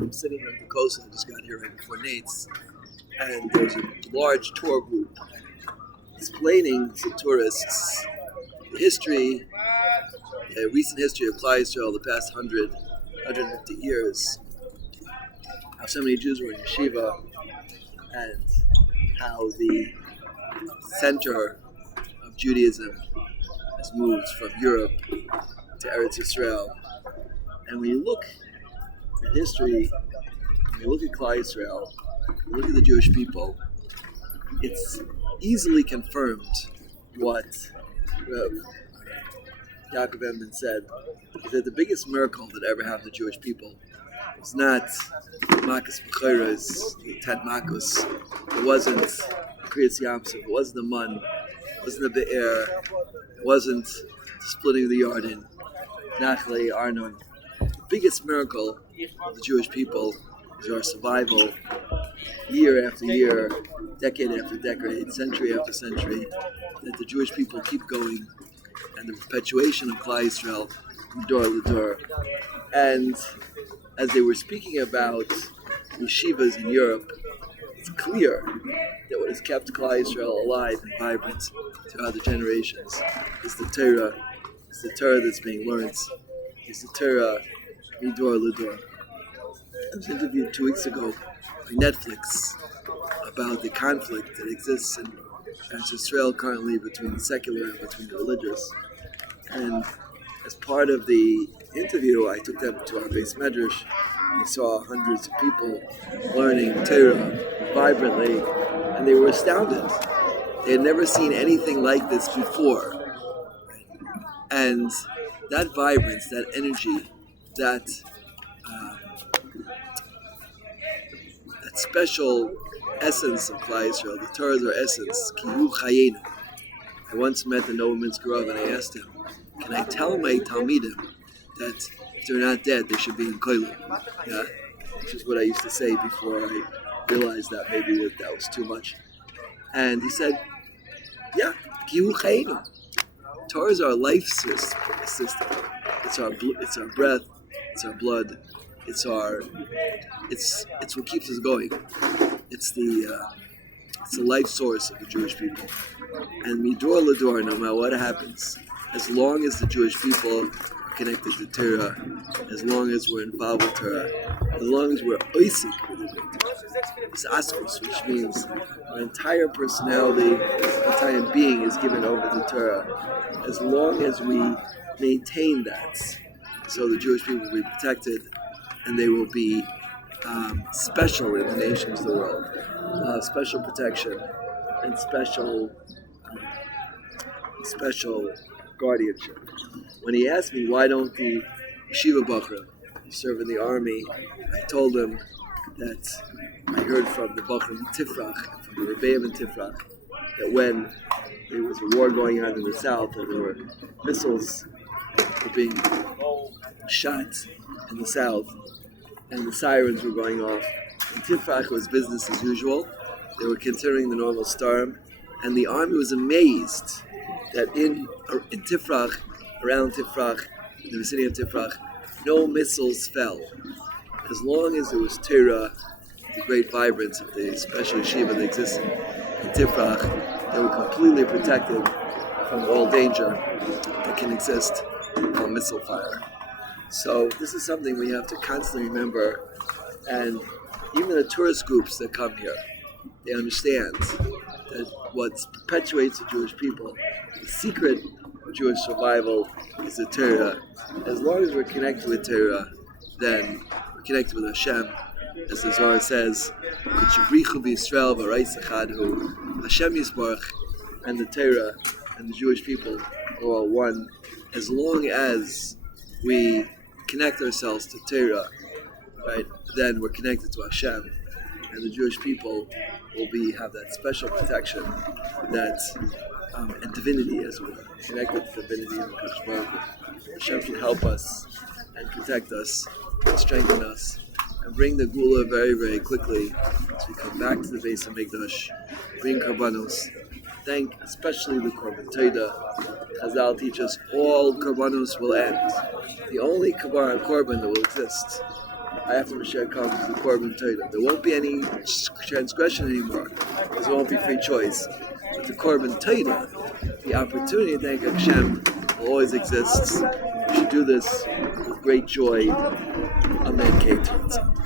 I'm sitting on the coast. I just got here right before Nate's, and there's a large tour group explaining to tourists the history, the recent history of Klal Yisrael, the past 150 years, how so many Jews were in yeshiva, and how the center of Judaism has moved from Europe to Eretz Yisrael. And when you look at history, when you look at Klal Yisrael, when you look at the Jewish people, it's easily confirmed what Yaakov Emden said, that the biggest miracle that ever happened to the Jewish people was not Makas B'chayras, the 10 Makus. It wasn't Kriyas Yamsuf, it wasn't the Mun, it wasn't the Be'er, it wasn't the splitting of the Yarden, Nachle, Arnon. The biggest miracle of the Jewish people is our survival year after year, decade after decade, century after century, that the Jewish people keep going, and the perpetuation of Klal Yisrael from door to door. And as they were speaking about yeshivas in Europe, it's clear that what has kept Klal Yisrael alive and vibrant throughout the generations is the Torah. It's the Torah that's being learned. It's the Torah midor lidor. I was interviewed 2 weeks ago by Netflix about the conflict that exists in Israel currently between the secular and between the religious. And as part of the interview, I took them to our base medrash. I saw hundreds of people learning Torah vibrantly, and they were astounded. They had never seen anything like this before. And that vibrance, that energy, that special essence of Klal Yisrael, the Torah is our essence, ki hu chayenu. I once met the nobleman's Rav and I asked him, can I tell my Talmidim that if they're not dead, they should be in koilum? Yeah? Which is what I used to say before I realized that maybe that was too much. And he said, yeah, ki hu chayenu. Torah is our life system. It's our breath, it's our blood, it's what keeps us going. It's the life source of the Jewish people. And midor l'dor, no matter what happens, as long as the Jewish people are connected to Torah, as long as we're involved with Torah, as long as we're oisik with the Torah, it's askus, which means our entire personality, our entire being is given over to Torah. As long as we maintain that, so the Jewish people will be protected, and they will be special in the nations of the world, special protection and special guardianship. When he asked me why don't the yeshiva bachrim serve in the army, I told him that I heard from the bachrim in Tifrach, from the rebbeim in Tifrach, that when there was a war going on in the south and there were missiles were being shot in the south, and the sirens were going off. In Tifrach was business as usual. They were considering the normal storm, and the army was amazed that in Tifrach, around Tifrach, in the vicinity of Tifrach, no missiles fell. As long as there was Torah, the great vibrance of the special yeshiva that existed in Tifrach, they were completely protected from all danger that can exist from missile fire. So this is something we have to constantly remember, and even the tourist groups that come here, they understand that what perpetuates the Jewish people, the secret of Jewish survival is the Torah. As long as we're connected with Torah, then we're connected with Hashem. As the Zohar says, Hashem Yisbarach and the Torah and the Jewish people are all one. As long as we connect ourselves to Torah, right, then we're connected to Hashem, and the Jewish people will have that special protection, that and divinity, as it were, connected to divinity in the Kadosh Baruch Hu. Hashem can help us and protect us and strengthen us and bring the Gula very, very quickly as we come back to the base of Mikdash, bring Karbanos, thank especially the Korban Todah. Chazal teach us all Karbanos will end. The only Korban that will exist after Mashiach comes is the Korban Torah. There won't be any transgression anymore because there won't be free choice. But the Korban Torah, the opportunity to thank Hashem, will always exist. We should do this with great joy. Amen.